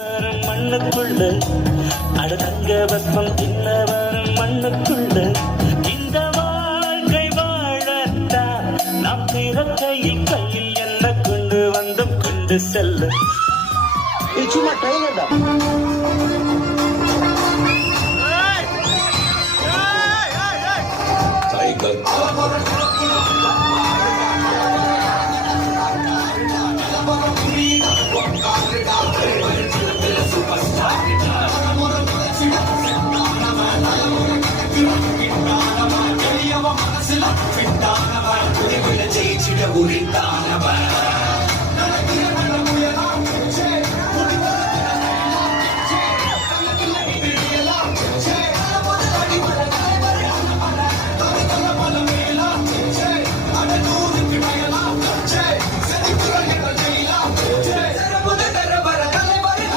மண்ணுக்குள்ள அடங்க வெப்பம் தின்ன வரும் மண்ணுக்குள்ள இந்த வாழ்க்கை வாழத்தான் நாம் பிறக்கையில் கையில் என்ன கொண்டு வந்தும் கொண்டு செல்ல சும்மா ட்ரெயின்